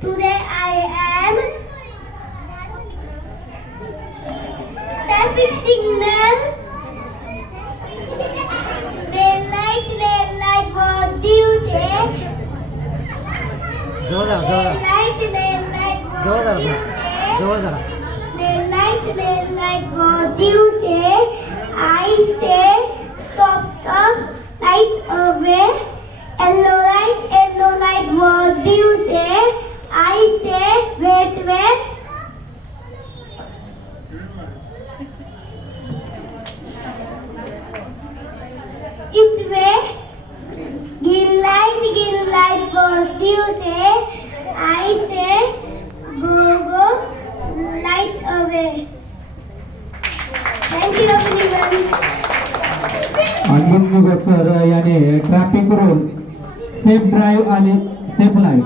Today I am traffic signal. Red light, what do you say? जोर Red light, what do you say? Red light, what do you say? I say stop, light away. Yellow light, what do you say? I say wait. It's way. Green light, what do you say? I say go, light away. Thank you everyone. अनमोल मुगतकर याने traffic rule safe drive आणि safe life